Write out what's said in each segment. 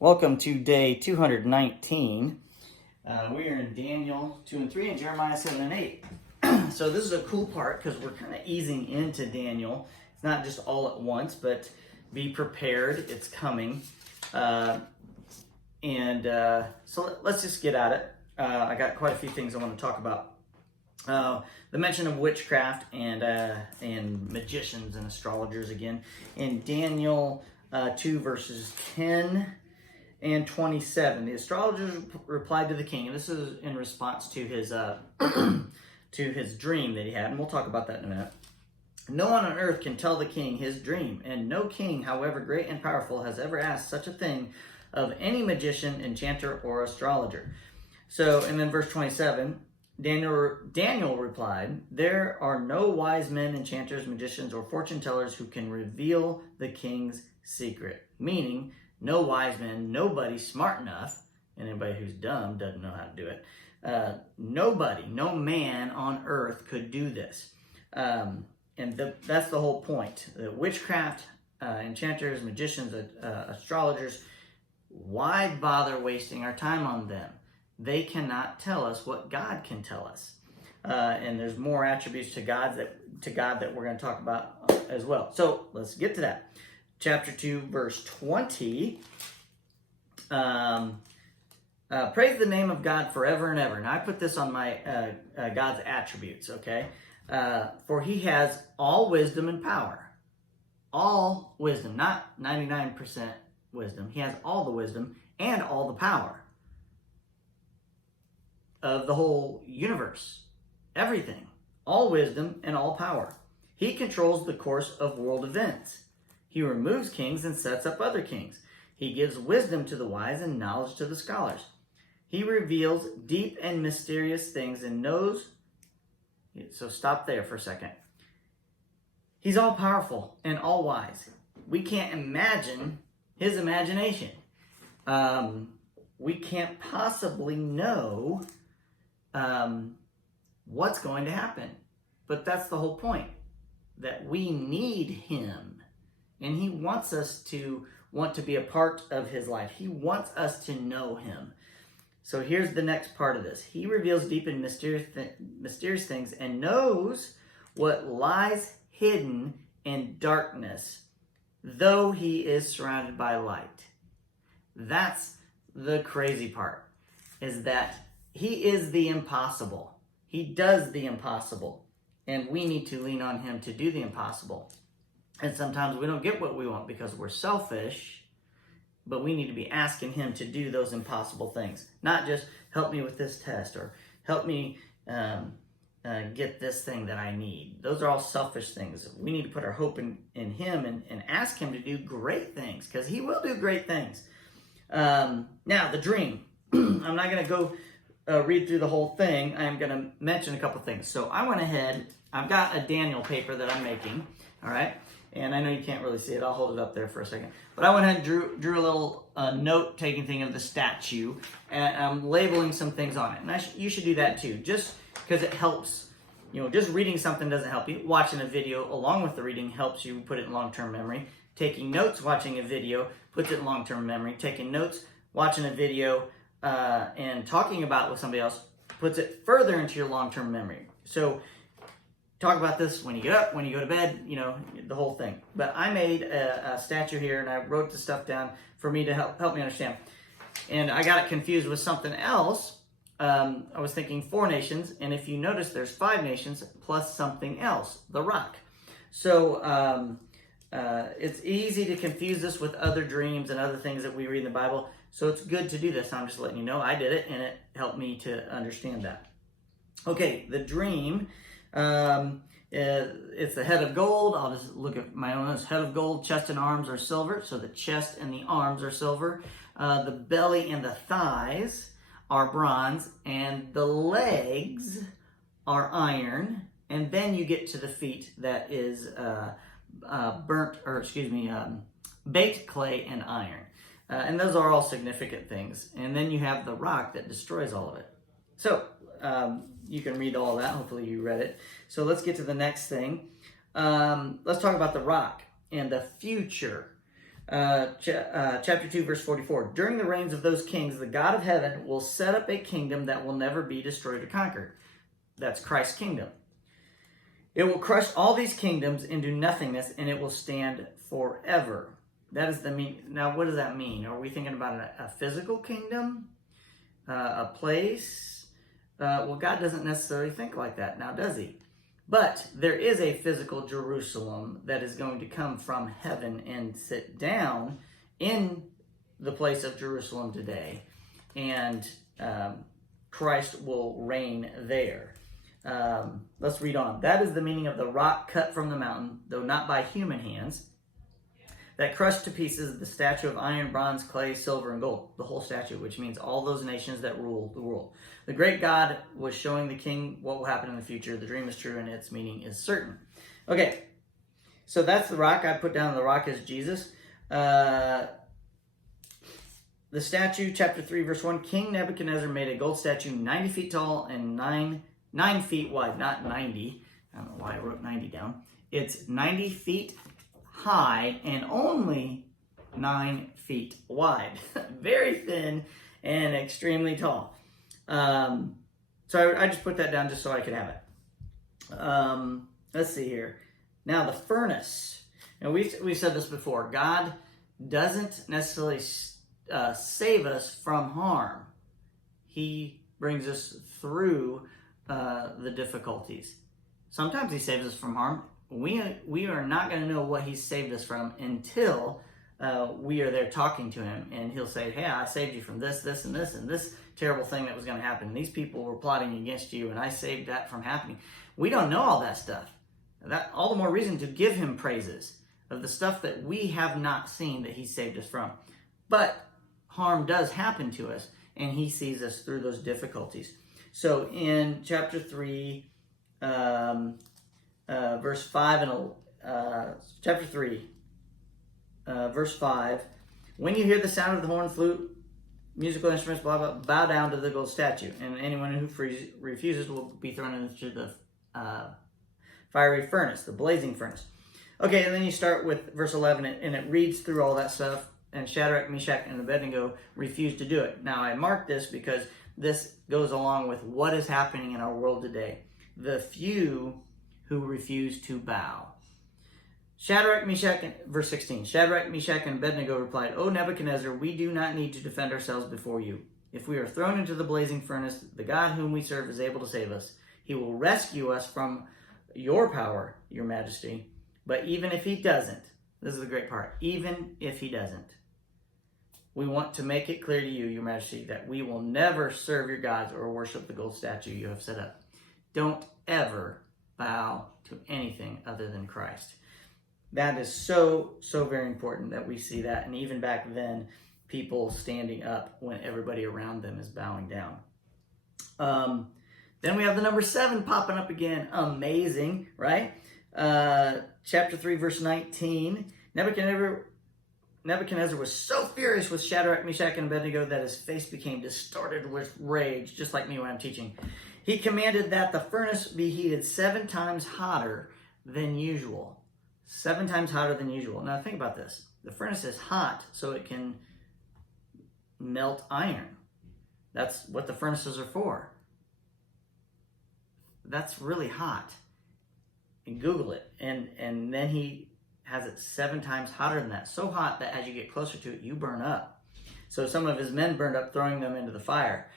Welcome to day 219. We are in Daniel 2 and 3 and Jeremiah 7 and 8. So this is a cool part because we're kind of easing into Daniel. It's not just all at once, but be prepared. It's coming. So let's just get at it. I got quite a few things I want to talk about. The mention of witchcraft and magicians and astrologers again. In Daniel 2 verses 10 and 27, the astrologers replied to the king, and this is in response to his to his dream that he had, and we'll talk about that in a minute. No one on earth can tell the king his dream, and no king, however great and powerful, has ever asked such a thing of any magician, enchanter, or astrologer. So, and then verse 27, Daniel replied, there are no wise men, enchanters, magicians, or fortune tellers who can reveal the king's secret. Meaning, no wise men, nobody smart enough, and anybody who's dumb doesn't know how to do it. Nobody, no man on earth could do this. That's the whole point. The witchcraft, enchanters, magicians, astrologers, why bother wasting our time on them? They cannot tell us what God can tell us. And there's more attributes to God that we're going to talk about as well. So let's get to that. Chapter 2, verse 20. Praise the name of God forever and ever. Now I put this on my God's attributes, okay? For he has all wisdom and power. All wisdom, not 99% wisdom. He has all the wisdom and all the power of the whole universe. Everything. All wisdom and all power. He controls the course of world events. He removes kings and sets up other kings. He gives wisdom to the wise and knowledge to the scholars. He reveals deep and mysterious things and knows. So stop there for a second. He's all powerful and all wise. We can't imagine his imagination. We can't possibly know what's going to happen. But that's the whole point. That we need him. And he wants us to want to be a part of his life. He wants us to know him. So here's the next part of this. He reveals deep and mysterious things and knows what lies hidden in darkness, though he is surrounded by light. That's the crazy part, is that he is the impossible. He does the impossible. And we need to lean on him to do the impossible. And sometimes we don't get what we want because we're selfish, but we need to be asking him to do those impossible things. Not just help me with this test or help me get this thing that I need. Those are all selfish things. We need to put our hope in him and ask him to do great things because he will do great things. Now, the dream. I'm not going to go read through the whole thing. I'm going to mention a couple things. So I went ahead. I've got a Daniel paper that I'm making. All right. And I know you can't really see it. I'll hold it up there for a second. But I went ahead and drew a little note-taking thing of the statue. And I'm labeling some things on it. And you should do that too. Just because it helps. Just reading something doesn't help you. Watching a video along with the reading helps you put it in long-term memory. Taking notes, watching a video, puts it in long-term memory. Taking notes, watching a video, and talking about it with somebody else puts it further into your long-term memory. So talk about this when you get up, when you go to bed, the whole thing. But I made a statue here, and I wrote the stuff down for me to help me understand. And I got it confused with something else. I was thinking 4 nations, and if you notice, there's 5 nations plus something else, the rock. So it's easy to confuse this with other dreams and other things that we read in the Bible. So it's good to do this. I'm just letting you know I did it, and it helped me to understand that. Okay, the dream. It's the head of gold. I'll just look at my own. It's head of gold, chest and arms are silver. So the chest and the arms are silver. The belly and the thighs are bronze. And the legs are iron. And then you get to the feet that is baked clay and iron. And those are all significant things. And then you have the rock that destroys all of it. So you can read all that. Hopefully you read it. So let's get to the next thing. Let's talk about the rock and the future. Chapter 2, verse 44. During the reigns of those kings, the God of heaven will set up a kingdom that will never be destroyed or conquered. That's Christ's kingdom. It will crush all these kingdoms into nothingness, and it will stand forever. That is the mean. Now, what does that mean? Are we thinking about a physical kingdom? A place? Well, God doesn't necessarily think like that, now does he? But there is a physical Jerusalem that is going to come from heaven and sit down in the place of Jerusalem today. And Christ will reign there. Let's read on. That is the meaning of the rock cut from the mountain, though not by human hands, that crushed to pieces the statue of iron, bronze, clay, silver, and gold. The whole statue, which means all those nations that rule the world. The great God was showing the king what will happen in the future. The dream is true and its meaning is certain. Okay, so that's the rock. I put down the rock as Jesus. The statue, chapter 3, verse 1. King Nebuchadnezzar made a gold statue 90 feet tall and 9 feet wide. Not 90. I don't know why I wrote 90 down. It's 90 feet high and only 9 feet wide. Very thin and extremely tall. So I just put that down just so I could have it. Let's see here. Now the furnace. Now we said this before. God doesn't necessarily save us from harm. He brings us through the difficulties. Sometimes he saves us from harm. We are not going to know what he saved us from until we are there talking to him, and he'll say, hey, I saved you from this, this, and this, and this terrible thing that was going to happen. These people were plotting against you, and I saved that from happening. We don't know all that stuff. That all the more reason to give him praises of the stuff that we have not seen that he saved us from. But harm does happen to us, and he sees us through those difficulties. So in chapter 3, verse 5 and chapter 3, verse 5, when you hear the sound of the horn, flute, musical instruments, blah, blah, bow down to the gold statue, and anyone who refuses will be thrown into the fiery furnace, the blazing furnace. Okay, and then you start with verse 11, and it reads through all that stuff, and Shadrach, Meshach, and Abednego refused to do it. Now, I marked this because this goes along with what is happening in our world today. The few who refuse to bow. Shadrach, Meshach, verse 16. Shadrach, Meshach, and Abednego replied, O Nebuchadnezzar, we do not need to defend ourselves before you. If we are thrown into the blazing furnace, the God whom we serve is able to save us. He will rescue us from your power, your majesty. But even if he doesn't, this is the great part, even if he doesn't, we want to make it clear to you, your majesty, that we will never serve your gods or worship the gold statue you have set up. Don't ever bow to anything other than Christ. That is so very important that we see that. And even back then, people standing up when everybody around them is bowing down. Then we have the number 7 popping up again. Amazing, right? Chapter 3, verse 19. Nebuchadnezzar was so furious with Shadrach, Meshach, and Abednego that his face became distorted with rage, just like me when I'm teaching. He commanded that the furnace be heated 7 times hotter than usual. 7 times hotter than usual. Now think about this. The furnace is hot so it can melt iron. That's what the furnaces are for. That's really hot. And Google it. And then he has it 7 times hotter than that. So hot that as you get closer to it, you burn up. So some of his men burned up, throwing them into the fire.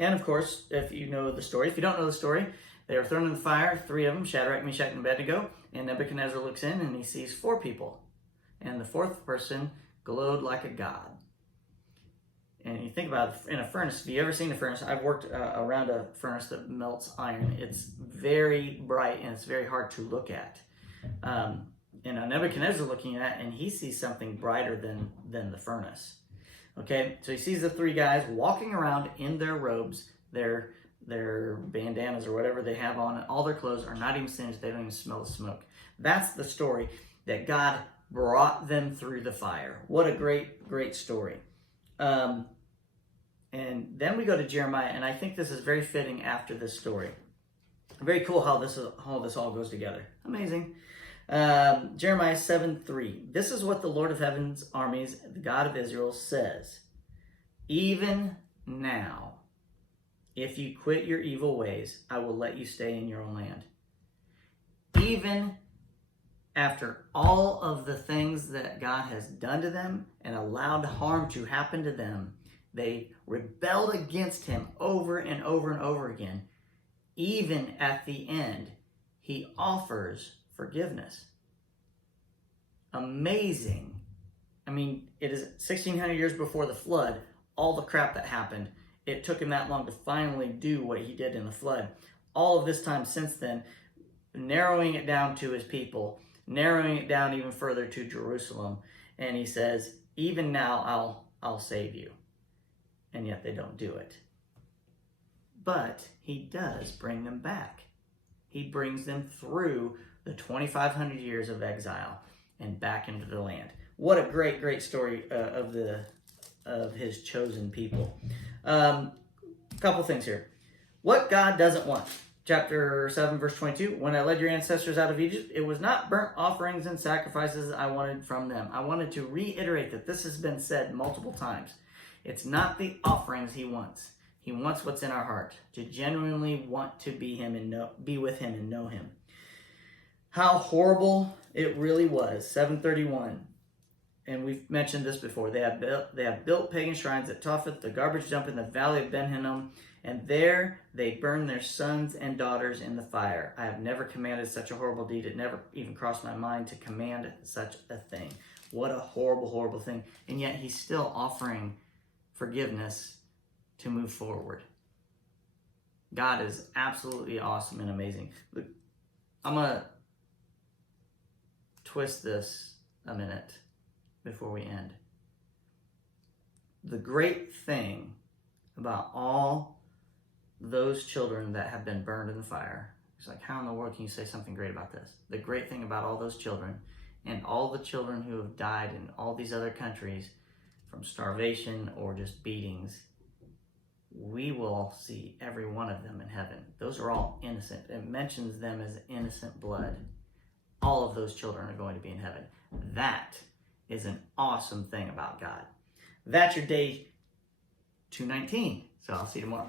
And of course, if you know the story, if you don't know the story, they were thrown in the fire, 3 of them, Shadrach, Meshach, and Abednego. And Nebuchadnezzar looks in and he sees 4 people. And the 4th person glowed like a god. And you think about it, in a furnace, have you ever seen a furnace? I've worked around a furnace that melts iron. It's very bright and it's very hard to look at. And Nebuchadnezzar looking at it, and he sees something brighter than the furnace. Okay, so he sees the 3 guys walking around in their robes, their bandanas or whatever they have on, and all their clothes are not even singed. They don't even smell the smoke. That's the story that God brought them through the fire. What a great story. And then we go to Jeremiah, and I think this is very fitting after this story. Very cool how this all goes together. Amazing. Jeremiah 7:3. This is what the Lord of Heaven's armies, the God of Israel, says. Even now, if you quit your evil ways, I will let you stay in your own land. Even after all of the things that God has done to them and allowed harm to happen to them, they rebelled against him over and over and over again. Even at the end, he offers forgiveness. Amazing. I mean, it is 1,600 years before the flood, all the crap that happened. It took him that long to finally do what he did in the flood. All of this time since then, narrowing it down to his people, narrowing it down even further to Jerusalem. And he says, even now I'll save you. And yet they don't do it. But he does bring them back. He brings them through the 2,500 years of exile and back into the land. What a great, great story of his chosen people. Couple things here. What God doesn't want. Chapter 7, verse 22. When I led your ancestors out of Egypt, it was not burnt offerings and sacrifices I wanted from them. I wanted to reiterate that this has been said multiple times. It's not the offerings he wants. He wants what's in our heart, to genuinely want to be him and be with him and know him. How horrible it really was. 731. And we've mentioned this before. They have built pagan shrines at Topheth, the garbage dump in the valley of Ben Hinnom, and there they burn their sons and daughters in the fire. I have never commanded such a horrible deed. It never even crossed my mind to command such a thing. What a horrible, horrible thing. And yet he's still offering forgiveness to move forward. God is absolutely awesome and amazing. Look, I'm going to twist this a minute before we end. The great thing about all those children that have been burned in the fire, it's like, how in the world can you say something great about this? The great thing about all those children and all the children who have died in all these other countries from starvation or just beatings, we will see every one of them in heaven. Those are all innocent. It mentions them as innocent blood. All of those children are going to be in heaven. That is an awesome thing about God. That's your day 219. So I'll see you tomorrow.